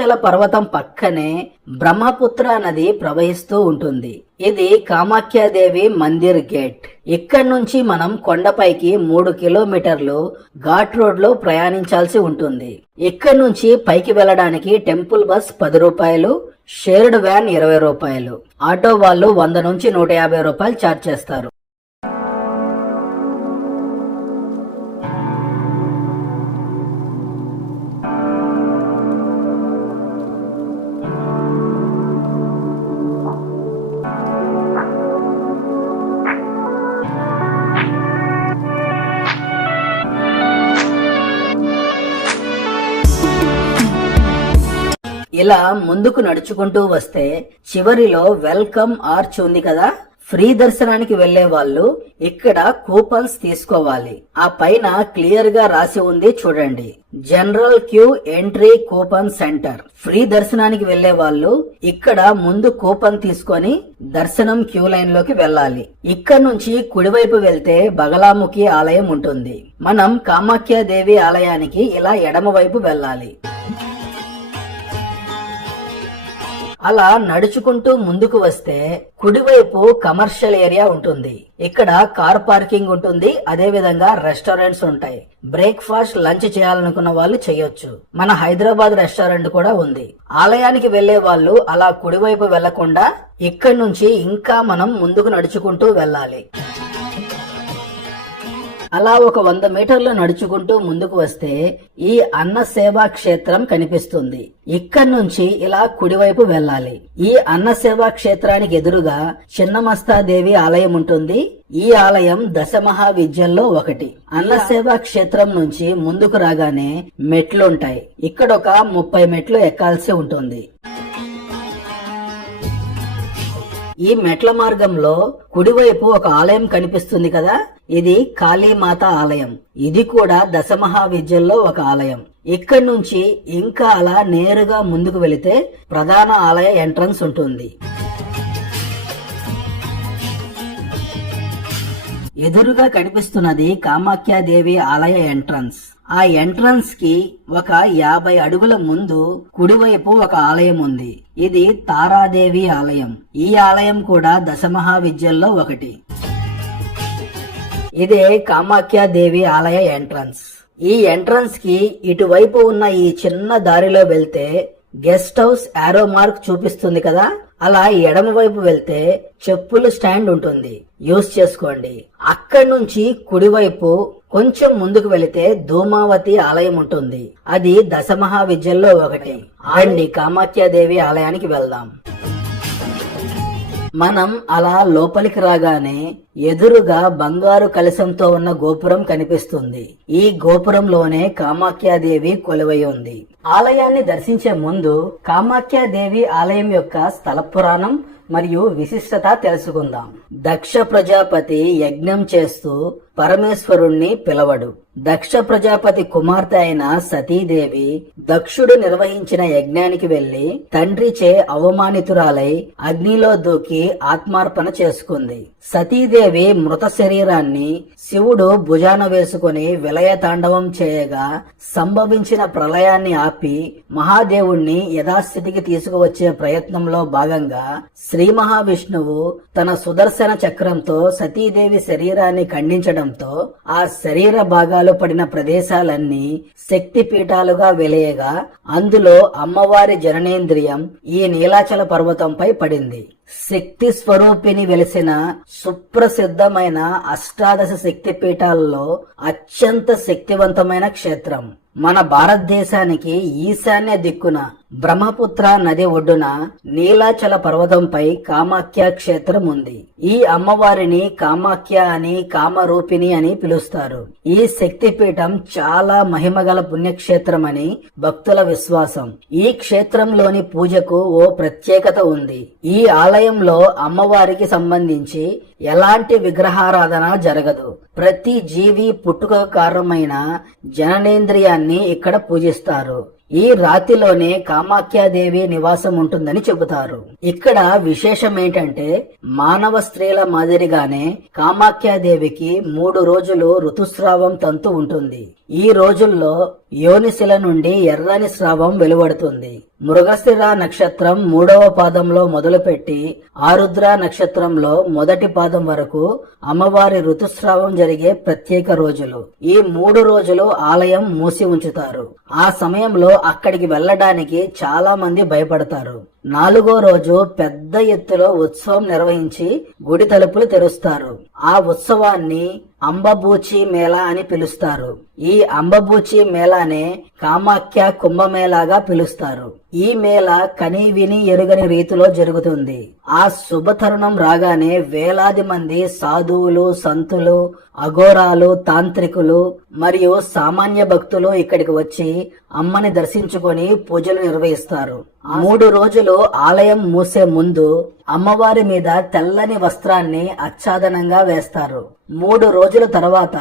నీలాచల పర్వతం పక్కనే బ్రహ్మపుత్ర నది ప్రవహిస్తూ ఉంటుంది. ఇది కామాఖ్యాదేవి మందిర్ గేట్. ఇక్కడి నుంచి మనం కొండపైకి 3 కిలోమీటర్లు ఘాట్ రోడ్ లో ప్రయాణించాల్సి ఉంటుంది. ఇక్కడి నుంచి పైకి వెళ్ళడానికి టెంపుల్ బస్ 10 రూపాయలు, షేర్డ్ వ్యాన్ 20 రూపాయలు, ఆటో వాళ్ళు 100 నుంచి 150 రూపాయలు ఛార్జ్ చేస్తారు. ఇలా ముందుకు నడుచుకుంటూ వస్తే చివరిలో వెల్కమ్ ఆర్చ్ ఉంది కదా. ఫ్రీ దర్శనానికి వెళ్లే వాళ్ళు ఇక్కడ కూపన్స్ తీసుకోవాలి. ఆ పైన క్లియర్ గా రాసి ఉంది చూడండి, general queue entry coupon centre. Free దర్శనానికి వెళ్లే వాళ్ళు ఇక్కడ ముందు కూపన్ తీసుకొని దర్శనం క్యూ లైన్ లోకి వెళ్ళాలి. ఇక్కడ నుంచి కుడివైపు వెళ్తే బగలాముఖి ఆలయం ఉంటుంది. మనం కామాఖ్యాదేవి ఆలయానికి ఇలా ఎడమ వైపు వెళ్ళాలి. అలా నడుచుకుంటూ ముందుకు వస్తే కుడివైపు కమర్షియల్ ఏరియా ఉంటుంది. ఇక్కడ కార్ పార్కింగ్ ఉంటుంది. అదే విధంగా రెస్టారెంట్స్ ఉంటాయి. బ్రేక్ఫాస్ట్, లంచ్ చేయాలనుకున్న వాళ్ళు చేయొచ్చు. మన హైదరాబాద్ రెస్టారెంట్ కూడా ఉంది. ఆలయానికి వెళ్లే వాళ్ళు అలా కుడివైపు వెళ్లకుండా ఇక్కడి నుంచి ఇంకా మనం ముందుకు నడుచుకుంటూ వెళ్ళాలి. అలా ఒక 100 మీటర్లు నడుచుకుంటూ ముందుకు వస్తే ఈ అన్న సేవా క్షేత్రం కనిపిస్తుంది. ఇక్కడి నుంచి ఇలా కుడివైపు వెళ్ళాలి. ఈ అన్న సేవా క్షేత్రానికి ఎదురుగా చిన్నమస్తాదేవి ఆలయం ఉంటుంది. ఈ ఆలయం దశమహావిద్యల్లో ఒకటి. అన్న సేవా క్షేత్రం నుంచి ముందుకు రాగానే మెట్లుంటాయి. ఇక్కడ ఒక 30 మెట్లు ఎక్కాల్సి ఉంటుంది. ఈ మెట్ల మార్గంలో కుడివైపు ఒక ఆలయం కనిపిస్తుంది కదా, ఇది కాళీమాత ఆలయం. ఇది కూడా దశమహావిద్యల్లో ఒక ఆలయం. ఇక్కడి నుంచి ఇంకా అలా నేరుగా ముందుకు వెళితే ప్రధాన ఆలయ ఎంట్రన్స్ ఉంటుంది. ఎదురుగా కనిపిస్తున్నది కామాఖ్యాదేవి ఆలయ ఎంట్రన్స్. ఆ ఎంట్రన్స్ కి ఒక 50 అడుగుల ముందు కుడివైపు ఒక ఆలయం ఉంది. ఇది తారాదేవి ఆలయం. ఈ ఆలయం కూడా దశమహావిద్యల్లో ఒకటి. ఇదే కామాఖ్యాదేవి ఆలయ ఎంట్రన్స్. ఈ ఎంట్రన్స్ కి ఇటువైపు ఉన్న ఈ చిన్న దారిలో వెళ్తే గెస్ట్ హౌస్ యారో మార్క్ చూపిస్తుంది కదా, అలా ఎడమ వైపు వెళ్తే చెప్పుల స్టాండ్ ఉంటుంది, యూజ్ చేసుకోండి. అక్కడి నుంచి కుడివైపు కొంచెం ముందుకు వెళితే ధూమావతి ఆలయం ఉంటుంది. అది దశమహావిద్యల్లో ఒకటి. అండి కామాఖ్యాదేవి ఆలయానికి వెళ్దాం. మనం అలా లోపలికి రాగానే ఎదురుగా బంగారు కలశంతో ఉన్న గోపురం కనిపిస్తుంది. ఈ గోపురంలోనే కామాఖ్యాదేవి కొలువై ఉంది. ఆలయాన్ని దర్శించే ముందు కామాఖ్యాదేవి ఆలయం యొక్క స్థల పురాణం మరియు విశిష్టత తెలుసుకుందాం. దక్ష ప్రజాపతి యజ్ఞం చేస్తూ పరమేశ్వరుణ్ణి పిలవడు. దక్ష ప్రజాపతి కుమార్తె అయిన సతీదేవి దక్షుడు నిర్వహించిన యజ్ఞానికి వెళ్లి తండ్రిచే అవమానితురాలై అగ్నిలో దూకి ఆత్మార్పణ చేసుకుంది. సతీదేవి మృత శరీరాన్ని శివుడు భుజాన వేసుకుని విలయ తాండవం చేయగా సంభవించిన ప్రళయాన్ని ఆపి మహాదేవుణ్ణి యథాస్థితికి తీసుకువచ్చే ప్రయత్నంలో భాగంగా శ్రీ మహావిష్ణువు తన సుదర్శన చక్రంతో సతీదేవి శరీరాన్ని ఖండించడంతో ఆ శరీర భాగాలు పడిన ప్రదేశాలన్నీ శక్తి పీఠాలుగా వెలయగా అందులో అమ్మవారి జననేంద్రియం ఈ నీలాచల పర్వతంపై పడింది. శక్తి స్వరూపిణి వెలిసిన సుప్రసిద్ధమైన అష్టాదశ శక్తి పీఠాలలో అత్యంత శక్తివంతమైన క్షేత్రం. మన భారతదేశానికి ఈశాన్య దిక్కున బ్రహ్మపుత్ర నది ఒడ్డున నీలాచల పర్వతంపై కామాఖ్య క్షేత్రం ఉంది. ఈ అమ్మవారిని కామాఖ్య అని, కామరూపిణి అని పిలుస్తారు. ఈ శక్తిపీఠం చాలా మహిమగల పుణ్యక్షేత్రమని భక్తుల విశ్వాసం. ఈ క్షేత్రంలోని పూజకు ఓ ప్రత్యేకత ఉంది. ఈ ఆలయంలో అమ్మవారికి సంబంధించి ఎలాంటి విగ్రహారాధన జరగదు. ప్రతి జీవి పుట్టుకకు కారణమైన జననేంద్రియాన్ని ఇక్కడ పూజిస్తారు. ఈ రాతిలోనే కామాఖ్యాదేవి నివాసం ఉంటుందని చెబుతారు. ఇక్కడ విశేషం ఏంటంటే మానవ స్త్రీల మాదిరిగానే కామాఖ్యాదేవికి 3 రోజులు ఋతుస్రావం తంతు ఉంటుంది. ఈ రోజుల్లో యోనిశిల నుండి ఎర్రని స్రావం వెలువడుతుంది. మృగశిర నక్షత్రం 3వ పాదంలో మొదలుపెట్టి ఆరుద్ర నక్షత్రంలో మొదటి పాదం వరకు అమ్మవారి ఋతుస్రావం జరిగే ప్రత్యేక రోజులు. ఈ 3 రోజులు ఆలయం మూసి ఉంచుతారు. ఆ సమయంలో అక్కడికి వెళ్ళడానికి చాలా మంది భయపడతారు. 4వ రోజు పెద్ద ఎత్తులో ఉత్సవం నిర్వహించి గుడి తలుపులు తెరుస్తారు. ఆ ఉత్సవాన్ని అంబబూచి మేళా అని పిలుస్తారు. ఈ అంబబూచి మేళానే కామాఖ్య కుంభమేళాగా పిలుస్తారు. ఈ మేళ కని విని ఎరుగని రీతిలో జరుగుతుంది. ఆ శుభతరుణం రాగానే వేలాది మంది సాధువులు, సంతులు, అఘోరాలు, తాంత్రికులు మరియు సామాన్య భక్తులు ఇక్కడికి వచ్చి అమ్మని దర్శించుకొని పూజలు నిర్వహిస్తారు. 3 రోజులు ఆలయం మూసే ముందు అమ్మవారి మీద తెల్లని వస్త్రాన్ని ఆచ్ఛాదనంగా వేస్తారు. 3 రోజుల తర్వాత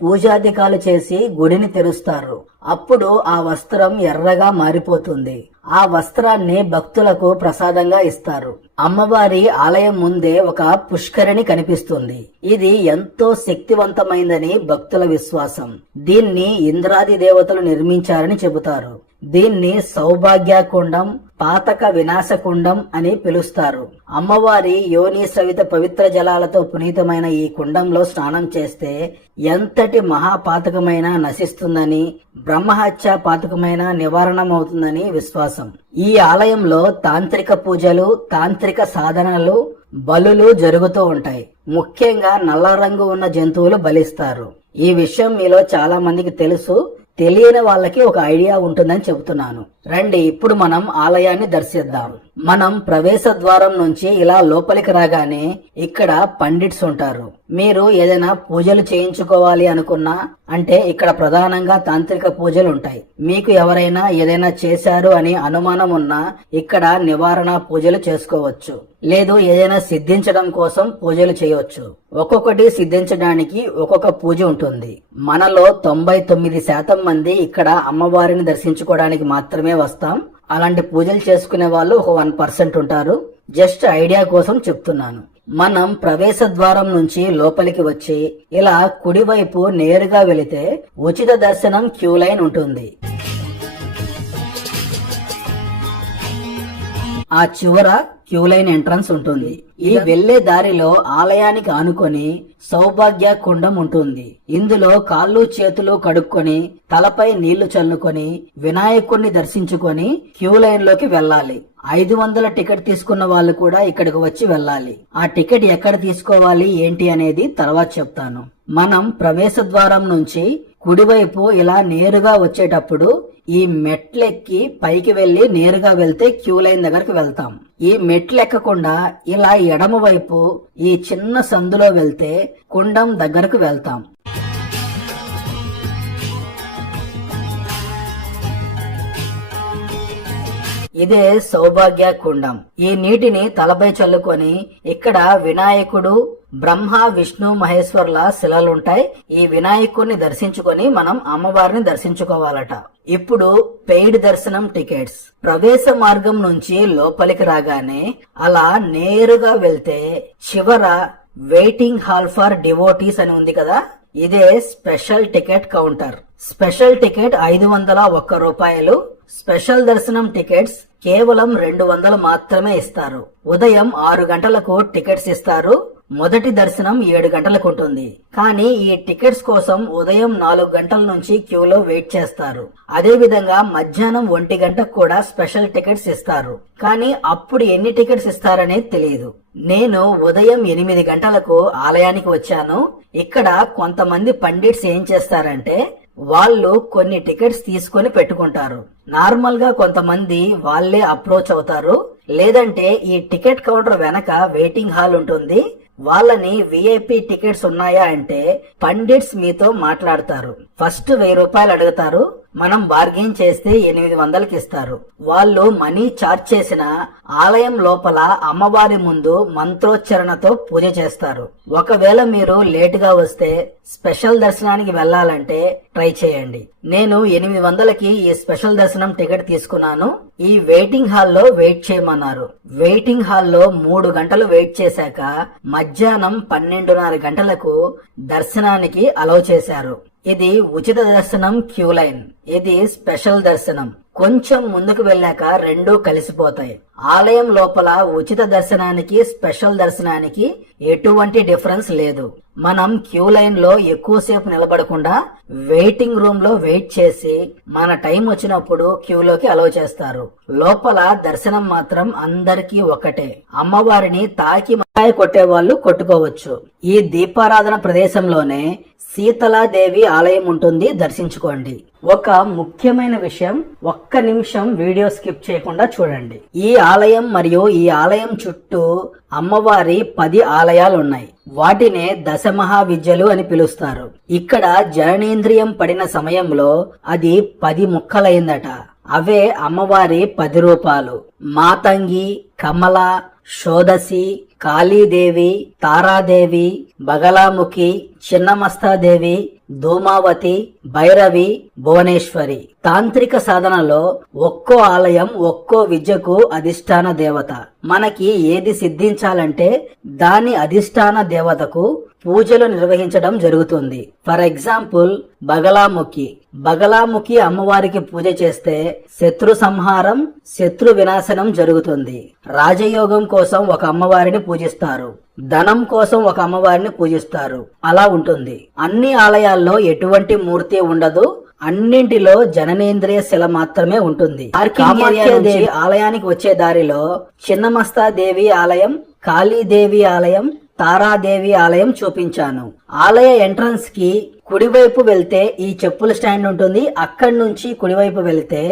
పూజాధికాలు చేసి గుడిని తెరుస్తారు. అప్పుడు ఆ వస్త్రం ఎర్రగా మారిపోతుంది. ఆ వస్త్రాన్ని భక్తులకు ప్రసాదంగా ఇస్తారు. అమ్మవారి ఆలయం ముందే ఒక పుష్కరిణి కనిపిస్తుంది. ఇది ఎంతో శక్తివంతమైందని భక్తుల విశ్వాసం. దీన్ని ఇంద్రాది దేవతలు నిర్మించారని చెబుతారు. దీన్ని సౌభాగ్య కుండం, పాతక వినాశకుండం అని పిలుస్తారు. అమ్మవారి యోని స్రవిత పవిత్ర జలాలతో పునీతమైన ఈ కుండంలో స్నానం చేస్తే ఎంతటి మహాపాతకమైనా నశిస్తుందని, బ్రహ్మహత్య పాతకమైన నివారణమవుతుందని విశ్వాసం. ఈ ఆలయంలో తాంత్రిక పూజలు, తాంత్రిక సాధనలు, బలులు జరుగుతూ ఉంటాయి. ముఖ్యంగా నల్ల రంగు ఉన్న జంతువులు బలిస్తారు. ఈ విషయం మీలో చాలా మందికి తెలుసు. తెలియని వాళ్ళకి ఒక ఐడియా ఉంటుందని చెబుతున్నాను. రండి, ఇప్పుడు మనం ఆలయాన్ని దర్శిద్దాం. మనం ప్రవేశ ద్వారం నుంచి ఇలా లోపలికి రాగానే ఇక్కడ పండిట్స్ ఉంటారు. మీరు ఏదైనా పూజలు చేయించుకోవాలి అనుకున్నా, అంటే ఇక్కడ ప్రధానంగా తాంత్రిక పూజలు ఉంటాయి. మీకు ఎవరైనా ఏదైనా చేశారు అని అనుమానం ఉన్నా ఇక్కడ నివారణ పూజలు చేసుకోవచ్చు. లేదు ఏదైనా సిద్ధించడం కోసం పూజలు చేయవచ్చు. ఒక్కొక్కటి సిద్ధించడానికి ఒక్కొక్క పూజ ఉంటుంది. మనలో 99% మంది ఇక్కడ అమ్మవారిని దర్శించుకోవడానికి మాత్రమే వస్తాం. అలాంటి పూజలు చేసుకునే వాళ్ళు ఒక 1% ఉంటారు. జస్ట్ ఐడియా కోసం చెప్తున్నాను. మనం ప్రవేశ ద్వారం నుంచి లోపలికి వచ్చి ఇలా కుడివైపు నేరుగా వెళితే ఉచిత దర్శనం క్యూ లైన్ ఉంటుంది. ఆ చివర క్యూ లైన్ ఎంట్రన్స్ ఉంటుంది. ఈ వెళ్లే దారిలో ఆలయానికి ఆనుకొని సౌభాగ్య కుండం ఉంటుంది. ఇందులో కాళ్ళు చేతులు కడుక్కొని తలపై నీళ్లు చల్లుకొని వినాయకుడిని దర్శించుకొని క్యూ లైన్ లోకి వెళ్ళాలి. 500 టికెట్ తీసుకున్న వాళ్ళు కూడా ఇక్కడికి వచ్చి వెళ్ళాలి. ఆ టికెట్ ఎక్కడ తీసుకోవాలి ఏంటి అనేది తర్వాత చెప్తాను. మనం ప్రవేశ ద్వారం నుంచి కుడివైపు ఇలా నేరుగా వచ్చేటప్పుడు ఈ మెట్లెక్కి పైకి వెళ్లి నేరుగా వెళ్తే క్యూ లైన్ దగ్గరకు వెళ్తాం. ఈ మెట్లు ఎక్కకుండా ఇలా ఎడమ వైపు ఈ చిన్న సందులో వెళ్తే కుండం దగ్గరకు వెళ్తాం. ఇదే సౌభాగ్య కుండం. ఈ నీటిని తలపై చల్లుకొని ఇక్కడ వినాయకుడు, బ్రహ్మ, విష్ణు, మహేశ్వర్ల శిలలుంటాయి. ఈ వినాయకుడిని దర్శించుకొని మనం అమ్మవారిని దర్శించుకోవాలట. ఇప్పుడు పెయిడ్ దర్శనం టికెట్స్. ప్రవేశ మార్గం నుంచి లోపలికి రాగానే అలా నేరుగా వెళ్తే చివర వెయిటింగ్ హాల్ ఫర్ డివోటీస్ అని ఉంది కదా, ఇదే special ticket counter. Special ticket 501 రూపాయలు. స్పెషల్ దర్శనం టికెట్స్ కేవలం 200 మాత్రమే ఇస్తారు. ఉదయం 6 గంటలకు టికెట్స్ ఇస్తారు. మొదటి దర్శనం 7 గంటలకు ఉంటుంది. కానీ ఈ టికెట్స్ కోసం ఉదయం 4 గంటల నుంచి క్యూలో వెయిట్ చేస్తారు. అదే విధంగా మధ్యాహ్నం 1 గంటకు కూడా స్పెషల్ టికెట్స్ ఇస్తారు. కానీ అప్పుడు ఎన్ని టికెట్స్ ఇస్తారనేది తెలియదు. నేను ఉదయం 8 గంటలకు ఆలయానికి వచ్చాను. ఇక్కడ కొంతమంది పండిట్స్ ఏం చేస్తారంటే వాళ్ళు కొన్ని టికెట్స్ తీసుకొని పెట్టుకుంటారు. నార్మల్ గా కొంతమంది వాళ్ళే అప్రోచ్ అవుతారు. లేదంటే ఈ టికెట్ కౌంటర్ వెనక వెయిటింగ్ హాల్ ఉంటుంది. వాళ్ళని విఐపి టికెట్స్ ఉన్నాయా అంటే పండిట్స్ మీతో మాట్లాడతారు. ఫస్ట్ 1000 రూపాయలు అడుగుతారు. మనం బార్గెన్ చేస్తే 800కి ఇస్తారు. వాళ్ళు మనీ చార్జ్ చేసిన ఆలయం లోపల అమ్మవారి ముందు మంత్రోచ్చరణతో పూజ చేస్తారు. ఒకవేళ మీరు లేటుగా వస్తే స్పెషల్ దర్శనానికి వెళ్లాలంటే ట్రై చేయండి. నేను 800కి ఈ స్పెషల్ దర్శనం టికెట్ తీసుకున్నాను. ఈ వెయిటింగ్ హాల్లో వెయిట్ చేయమన్నారు. వెయిటింగ్ హాల్లో 3 గంటలు వెయిట్ చేశాక మధ్యాహ్నం 12:30 గంటలకు దర్శనానికి అలౌ చేశారు. ఇది ఉచిత దర్శనం క్యూ లైన్. ఇది స్పెషల్ దర్శనం. కొంచెం ముందుకు వెళ్ళాక రెండూ కలిసిపోతాయి. ఆలయం లోపల ఉచిత దర్శనానికి స్పెషల్ దర్శనానికి ఎటువంటి డిఫరెన్స్ లేదు. మనం క్యూ లైన్ లో ఎక్కువసేపు నిలబడకుండా వెయిటింగ్ రూమ్ లో వెయిట్ చేసి మన టైం వచ్చినప్పుడు క్యూలోకి అలౌ చేస్తారు. లోపల దర్శనం మాత్రం అందరికీ ఒకటే. అమ్మవారిని తాకి మాయ కొట్టే వాళ్ళు కొట్టుకోవచ్చు. ఈ దీపారాధన ప్రదేశంలోనే శీతలాదేవి ఆలయం ఉంటుంది, దర్శించుకోండి. ఒక ముఖ్యమైన విషయం, ఒక్క నిమిషం వీడియో స్కిప్ చేయకుండా చూడండి. ఈ ఆలయం మరియు ఈ ఆలయం చుట్టూ అమ్మవారి 10 ఆలయాలు ఉన్నాయి. వాటినే దశమహావిద్యలు అని పిలుస్తారు. ఇక్కడ జననేంద్రియం పడిన సమయంలో అది 10 ముక్కలైందట. అవే అమ్మవారి 10 రూపాలు. మాతంగి, కమల, షోడశి, కాళీదేవి, తారాదేవి, బగలాముఖి, చిన్నమస్తాదేవి, ధూమావతి, భైరవి, భువనేశ్వరి. తాంత్రిక సాధనలో ఒక్కో ఆలయం ఒక్కో విద్యకు అధిష్టాన దేవత. మనకి ఏది సిద్ధించాలంటే దాని అధిష్టాన దేవతకు పూజలు నిర్వహించడం జరుగుతుంది. ఫర్ ఎగ్జాంపుల్ బగలాముఖి అమ్మవారికి పూజ చేస్తే శత్రు సంహారం, శత్రు వినాశనం జరుగుతుంది. రాజయోగం కోసం ఒక అమ్మవారిని పూజిస్తారు, ధనం కోసం ఒక అమ్మవారిని పూజిస్తారు. అలా ఉంటుంది. అన్ని ఆలయాల్లో ఎటువంటి మూర్తి ఉండదు. అన్నింటిలో జననేంద్రియ శిల మాత్రమే ఉంటుంది. కామాఖ్యాదేవి ఆలయానికి వచ్చే దారిలో చిన్నమస్తాదేవి ఆలయం, కాళీదేవి ఆలయం, తారాదేవి ఆలయం చూపించాను. ఆలయ ఎంట్రన్స్ కి కుడివైపు వెళ్తే ఈ చెప్పుల స్టాండ్ ఉంటుంది. అక్కడి నుంచి కుడివైపు వెళితే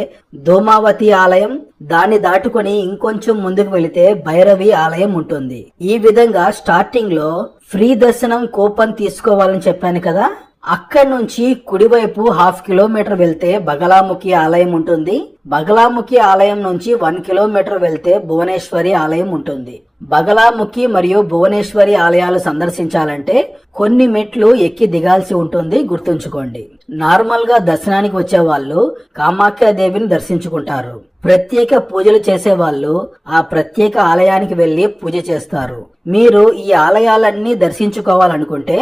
ధూమావతి ఆలయం, దాన్ని దాటుకొని ఇంకొంచెం ముందుకు వెళితే భైరవి ఆలయం ఉంటుంది. ఈ విధంగా స్టార్టింగ్ లో ఫ్రీ దర్శనం కూపన్ తీసుకోవాలని చెప్పాను కదా, అక్కడి నుంచి కుడివైపు 1/2 కిలోమీటర్ వెళ్తే బగలాముఖి ఆలయం ఉంటుంది. బగలాముఖి ఆలయం నుంచి 1 కిలోమీటర్ వెళ్తే భువనేశ్వరి ఆలయం ఉంటుంది. బగలాముఖి మరియు భువనేశ్వరి ఆలయాలు సందర్శించాలంటే కొన్ని మెట్లు ఎక్కి దిగాల్సి ఉంటుంది, గుర్తుంచుకోండి. నార్మల్ గా దర్శనానికి వచ్చే వాళ్ళు కామాఖ్యాదేవిని దర్శించుకుంటారు. ప్రత్యేక పూజలు చేసే వాళ్ళు ఆ ప్రత్యేక ఆలయానికి వెళ్లి పూజ చేస్తారు. మీరు ఈ ఆలయాలన్నీ దర్శించుకోవాలనుకుంటే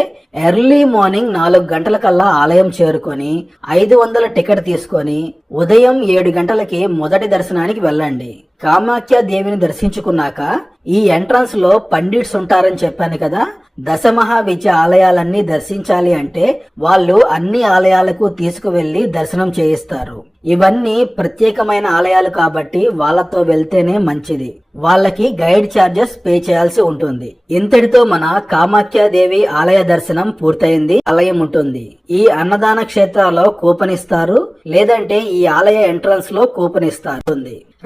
ఎర్లీ మార్నింగ్ 4 గంటలకల్లా ఆలయం చేరుకొని 500 టికెట్ తీసుకొని ఉదయం 7 గంటలకి మొదటి దర్శనానికి వెళ్ళండి. కామాఖ్య దేవిని దర్శించుకున్నాక ఈ ఎంట్రన్స్ లో పండిట్స్ ఉంటారని చెప్పాను కదా, దశమహావిద్య ఆలయాలన్నీ దర్శించాలి అంటే వాళ్ళు అన్ని ఆలయాలకు తీసుకువెళ్లి దర్శనం చేయిస్తారు. ఇవన్నీ ప్రత్యేకమైన ఆలయాలు కాబట్టి వాళ్ళతో వెళ్తేనే మంచిది. వాళ్ళకి గైడ్ ఛార్జెస్ పే చేయాల్సి ఉంటుంది. ఇంతటితో మన కామాఖ్యాదేవి ఆలయ దర్శనం పూర్తయింది. ఆలయం ఉంటుంది. ఈ అన్నదాన క్షేత్రాల్లో కూపన్ ఇస్తారు, లేదంటే ఈ ఆలయ ఎంట్రన్స్ లో కూపన్ ఇస్తారు.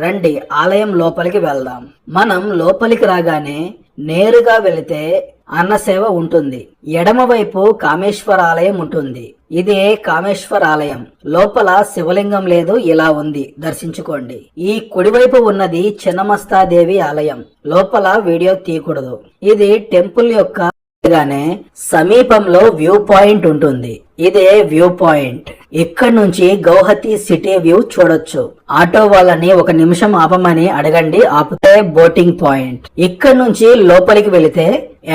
రండి ఆలయం లోపలికి వెళ్దాం. మనం లోపలికి రాగానే నేరుగా వెళితే అన్నసేవ ఉంటుంది. ఎడమవైపు కామేశ్వర ఆలయం ఉంటుంది. ఇదే కామేశ్వర ఆలయం. లోపల శివలింగం లేదు, ఇలా ఉంది, దర్శించుకోండి. ఈ కుడివైపు ఉన్నది చిన్నమస్తాదేవి ఆలయం. లోపల వీడియో తీయకూడదు. ఇది టెంపుల్ యొక్క సమీపంలో వ్యూ పాయింట్ ఉంటుంది. ఇదే వ్యూ పాయింట్. ఇక్కడ నుంచి గౌహతి సిటీ వ్యూ చూడొచ్చు. ఆటో వాళ్ళని 1 నిమిషం ఆపమని అడగండి, ఆపితే బోటింగ్ పాయింట్. ఇక్కడ నుంచి లోపలికి వెళితే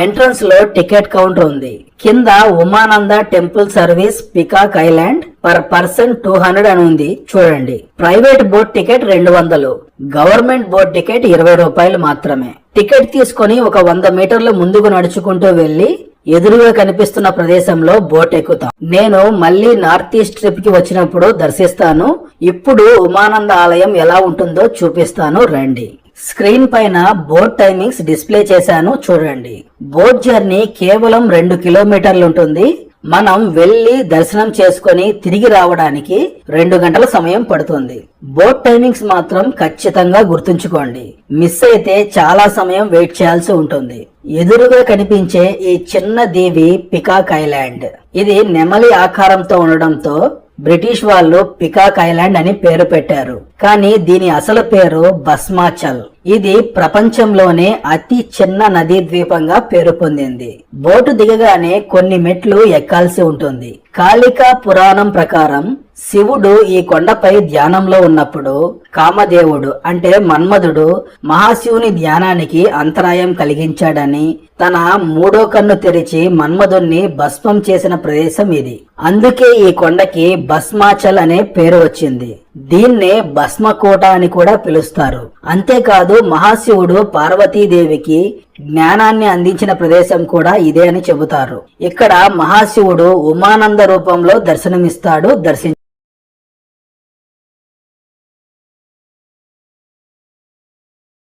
ఎంట్రన్స్ లో టికెట్ కౌంటర్ ఉంది. కింద Umananda temple service peacock island per person 200 అని ఉంది, చూడండి. Private boat ticket 200, government boat ticket 20 రూపాయలు మాత్రమే. టికెట్ తీసుకొని 100 మీటర్లు ముందుకు నడుచుకుంటూ వెళ్లి ఎదురుగా కనిపిస్తున్న ప్రదేశంలో బోట్ ఎక్కుతాం. నేను మళ్ళీ నార్త్ ఈస్ట్ ట్రిప్ కి వచ్చినప్పుడు దర్శిస్తాను. ఇప్పుడు ఉమానంద ఆలయం ఎలా ఉంటుందో చూపిస్తాను, రండి. స్క్రీన్ పైన బోట్ టైమింగ్స్ డిస్ప్లే చేశాను, చూడండి. బోట్ జర్నీ కేవలం 2 కిలోమీటర్లు ఉంటుంది. మనం వెళ్లి దర్శనం చేసుకుని తిరిగి రావడానికి 2 గంటల సమయం పడుతుంది. బోట్ టైమింగ్స్ మాత్రం ఖచ్చితంగా గుర్తుంచుకోండి. మిస్ అయితే చాలా సమయం వెయిట్ చేయాల్సి ఉంటుంది. ఎదురుగా కనిపించే ఈ చిన్న దీవి పికాక్ ఐలాండ్. ఇది నెమలి ఆకారంతో ఉండడంతో బ్రిటిష్ వాళ్ళు పికాక్ ఐలాండ్ అని పేరు పెట్టారు. కానీ దీని అసలు పేరు భస్మాచల్. ఇది ప్రపంచంలోనే అతి చిన్న నదీ ద్వీపంగా పేరు పొందింది. బోటు దిగగానే కొన్ని మెట్లు ఎక్కాల్సి ఉంటుంది. కాళికా పురాణం ప్రకారం శివుడు ఈ కొండపై ధ్యానంలో ఉన్నప్పుడు కామదేవుడు అంటే మన్మధుడు మహాశివుని ధ్యానానికి అంతరాయం కలిగించాడని తన మూడో కన్ను తెరిచి మన్మధుణ్ణి భస్మం చేసిన ప్రదేశం ఇది. అందుకే ఈ కొండకి భస్మాచల్ అనే పేరు వచ్చింది. దీన్నే భస్మకోట అని కూడా పిలుస్తారు. అంతేకాదు మహాశివుడు పార్వతీదేవికి జ్ఞానాన్ని అందించిన ప్రదేశం కూడా ఇదే అని చెబుతారు. ఇక్కడ మహాశివుడు ఉమానంద రూపంలో దర్శనమిస్తాడు.